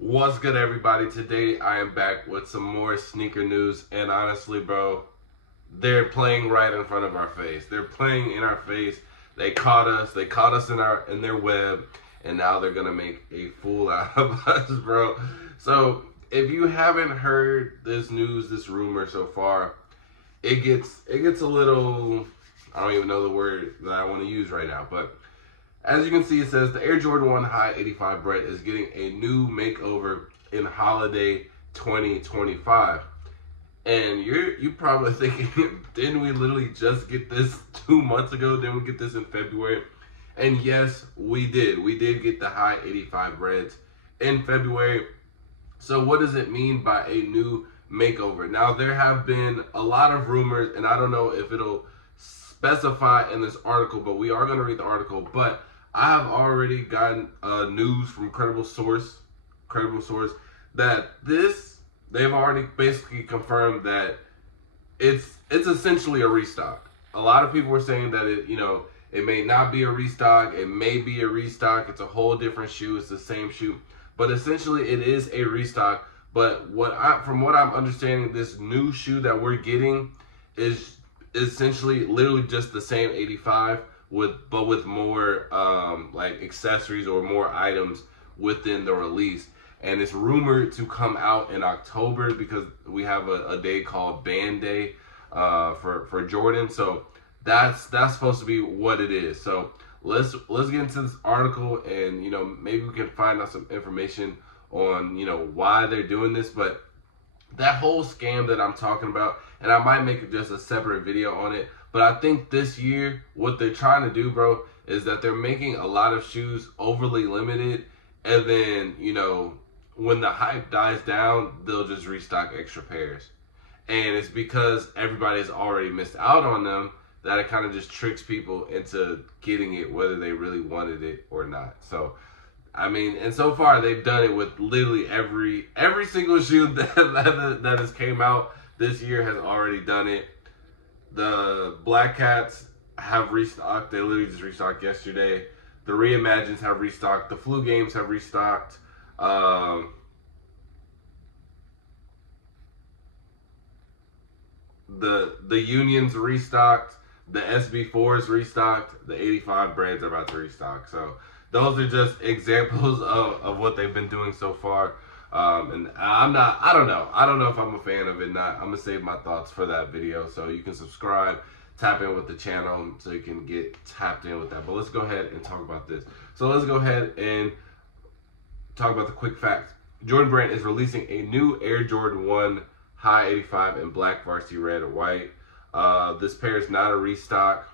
What's good, everybody? Today I am back with some more sneaker news, and honestly, bro, they're playing right in front of our face. They're playing in our face. They caught us. They caught us in their web, and now they're gonna make a fool out of us, bro. So if you haven't heard this news, this rumor so far, it gets a little. I don't even know the word that I want to use right now, but as you can see, it says the Air Jordan 1 High 85 Bred is getting a new makeover in holiday 2025. And you probably thinking, didn't we literally just get this 2 months ago? Didn't we get this in February? And yes, we did. We did get the High 85 Breds in February. So what does it mean by a new makeover? Now, there have been a lot of rumors, and I don't know if it'll specify in this article, but we are going to read the article. But I have already gotten news from credible source, that they've already basically confirmed that it's essentially a restock. A lot of people were saying that it may not be a restock, it may be a restock, it's a whole different shoe, it's the same shoe, but essentially it is a restock. But from what I'm understanding, this new shoe that we're getting is essentially literally just the same 85 with more like accessories or more items within the release. And it's rumored to come out in October because we have a day called Band Day for Jordan. So that's supposed to be what it is. So let's get into this article, and maybe we can find out some information on why they're doing this. But that whole scam that I'm talking about, and I might make just a separate video on it, but I think this year what they're trying to do, bro, is that they're making a lot of shoes overly limited, and then when the hype dies down, they'll just restock extra pairs. And it's because everybody's already missed out on them that it kind of just tricks people into getting it whether they really wanted it or not. So I mean, and so far they've done it with literally every single shoe that has came out this year has already done it. The Black Cats have restocked. They literally just restocked yesterday. The Reimagines have restocked. The Flu Games have restocked. The Unions restocked. The SB4s restocked. The 85 Breds are about to restock. So those are just examples of what they've been doing so far. And I don't know if I'm a fan of it or not. I'm gonna save my thoughts for that video. So you can subscribe, tap in with the channel so you can get tapped in with that. But let's go ahead and talk about this. So let's go ahead and talk about the quick facts. Jordan Brand is releasing a new Air Jordan 1 High 85 in black, varsity red, and white. This pair is not a restock.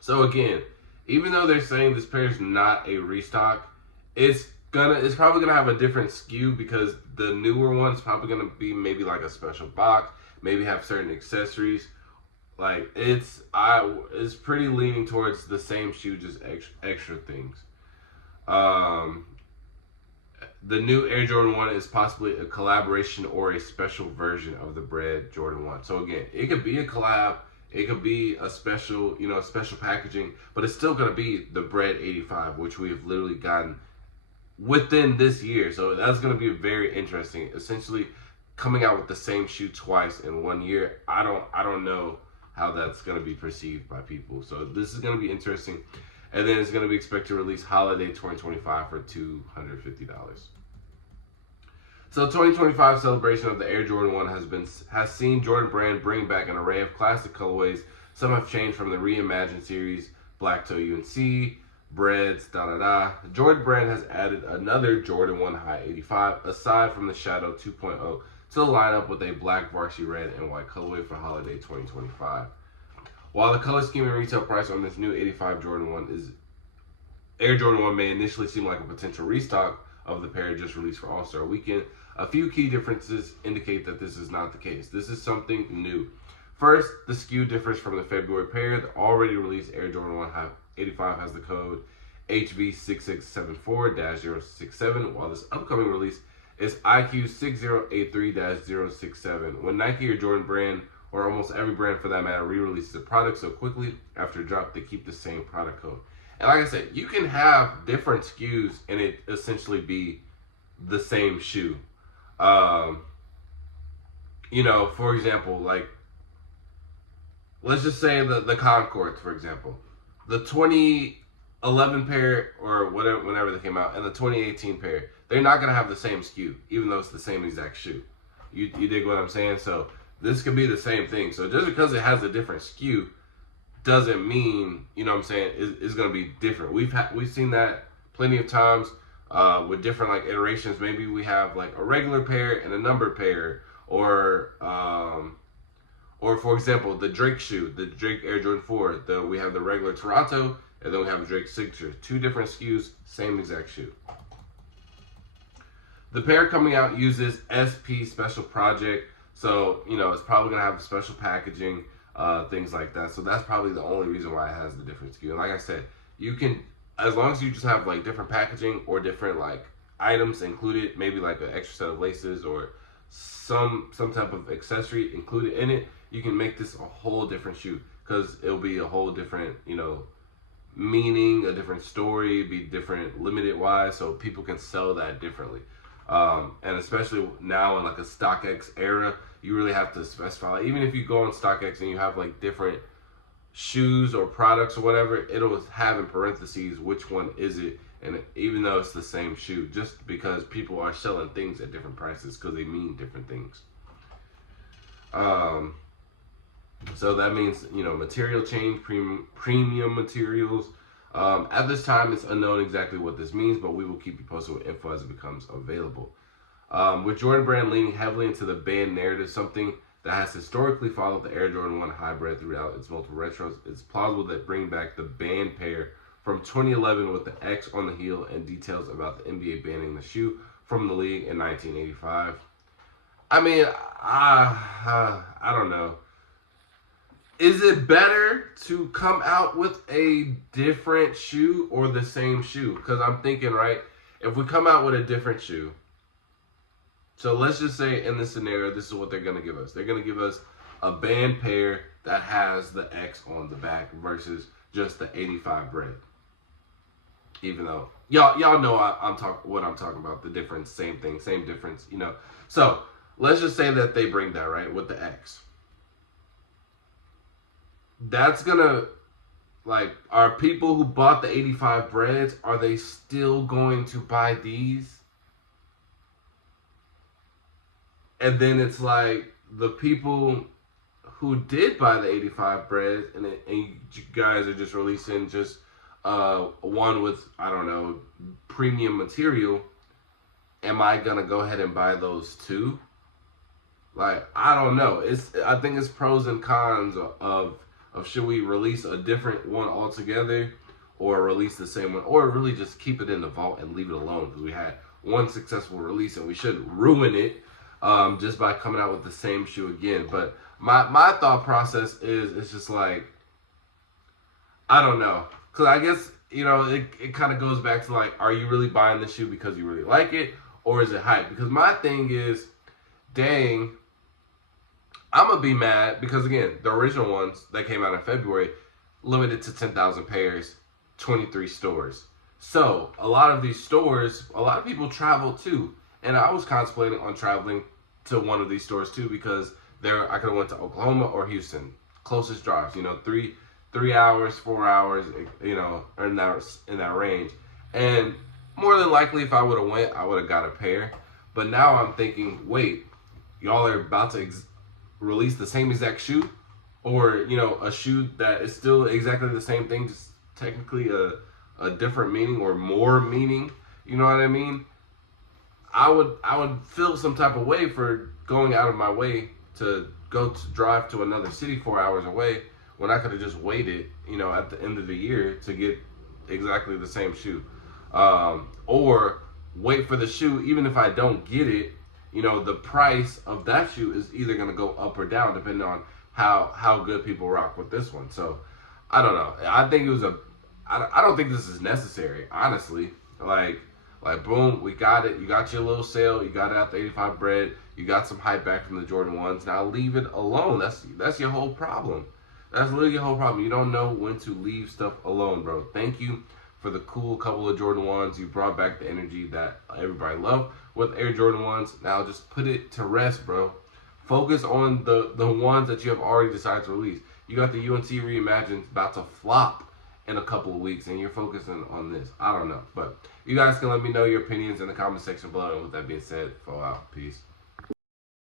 So again, even though they're saying this pair is not a restock, it's probably gonna have a different SKU because the newer one's probably gonna be maybe like a special box, maybe have certain accessories. Like it's pretty leaning towards the same shoe, just extra things. The new Air Jordan 1 is possibly a collaboration or a special version of the Bred Jordan 1. So again, it could be a collab, it could be a special, special packaging, but it's still going to be the Bred 85, which we have literally gotten within this year. So that's going to be very interesting. Essentially, coming out with the same shoe twice in 1 year, I don't know how that's going to be perceived by people. So this is going to be interesting. And then it's going to be expected to release holiday 2025 for $250. So 2025 celebration of the Air Jordan 1 has seen Jordan Brand bring back an array of classic colorways. Some have changed from the Reimagined series, Black Toe UNC, Breds, Jordan Brand has added another Jordan 1 High 85, aside from the Shadow 2.0, to the lineup with a black, varsity red, and white colorway for holiday 2025. While the color scheme and retail price on this new 85 Jordan 1 is Air Jordan 1 may initially seem like a potential restock of the pair just released for All-Star Weekend, a few key differences indicate that this is not the case. This is something new. First, the SKU differs from the February pair. The already released Air Jordan 1 High 85 has the code HV6674-067, while this upcoming release is IQ6083-067. When Nike or Jordan Brand, or almost every brand for that matter, re-releases a product so quickly after a drop, they keep the same product code. And like I said, you can have different SKUs and it essentially be the same shoe. Um, for example, like let's just say the Concords, for example, the 2011 pair or whatever, whenever they came out, and the 2018 pair, they're not gonna have the same SKU, even though it's the same exact shoe. You dig what I'm saying? So this could be the same thing. So just because it has a different SKU doesn't mean, you know what I'm saying, it's gonna be different. We've seen that plenty of times with different like iterations. Maybe we have like a regular pair and a numbered pair, or for example, the Drake shoe, the Drake Air Jordan 4. We have the regular Toronto, and then we have a Drake Signature. Two different SKUs, same exact shoe. The pair coming out uses SP Special Project, so it's probably gonna have special packaging, things like that. So that's probably the only reason why it has the different SKU. And like I said, you can, as long as you just have like different packaging or different like items included, maybe like an extra set of laces or some type of accessory included in it, you can make this a whole different shoe, because it'll be a whole different meaning, a different story, be different limited wise, so people can sell that differently. And especially now in like a StockX era, you really have to specify. Like, even if you go on StockX and you have like different shoes or products or whatever, it'll have in parentheses which one is it, and even though it's the same shoe, just because people are selling things at different prices because they mean different things. So that means material change, premium materials. At this time, it's unknown exactly what this means, but we will keep you posted with info as it becomes available. With Jordan Brand leaning heavily into the band narrative, something that has historically followed the Air Jordan 1 hybrid throughout its multiple retros, it's plausible that bringing back the band pair from 2011 with the X on the heel and details about the NBA banning the shoe from the league in 1985. I mean, I don't know. Is it better to come out with a different shoe or the same shoe? Because I'm thinking, right, if we come out with a different shoe, so let's just say in this scenario, this is what they're going to give us. They're going to give us a band pair that has the X on the back versus just the 85 Bred. Even though y'all know what I'm talking about, the difference, same thing, same difference, So let's just say that they bring that, right, with the X. That's gonna, like, are people who bought the 85 Breds, are they still going to buy these? And then it's like the people who did buy the 85 Breds, and you guys are just releasing just one with, I don't know, premium material. Am I gonna go ahead and buy those too? Like, I don't know. I think it's pros and cons of should we release a different one altogether, or release the same one, or really just keep it in the vault and leave it alone, because we had one successful release and we shouldn't ruin it just by coming out with the same shoe again. But my thought process is, it's just like, I don't know, because I guess it kind of goes back to like, are you really buying the shoe because you really like it, or is it hype? Because my thing is, dang, I'm going to be mad because, again, the original ones that came out in February, limited to 10,000 pairs, 23 stores. So a lot of these stores, a lot of people travel too. And I was contemplating on traveling to one of these stores too, because I could have went to Oklahoma or Houston, closest drives, 3 hours, 4 hours, or in that range. And more than likely, if I would have went, I would have got a pair. But now I'm thinking, wait, y'all are about to release the same exact shoe, or a shoe that is still exactly the same thing, just technically a different meaning or more meaning. You know what I mean? I would feel some type of way for going out of my way to drive to another city 4 hours away, when I could have just waited, at the end of the year to get exactly the same shoe, or wait for the shoe. Even if I don't get it, the price of that shoe is either going to go up or down depending on how good people rock with this one. So I don't know. I think I don't think this is necessary, honestly. Like boom, we got it. You got your little sale. You got it at the 85 Bred. You got some hype back from the Jordan 1s. Now leave it alone. That's your whole problem. That's literally your whole problem. You don't know when to leave stuff alone, bro. Thank you for the cool couple of Jordan 1s. You brought back the energy that everybody loved with Air Jordan 1s. Now just put it to rest, bro. Focus on the ones that you have already decided to release. You got the UNC Reimagined about to flop in a couple of weeks, and you're focusing on this. I don't know. But you guys can let me know your opinions in the comment section below. And with that being said, fall out. Peace.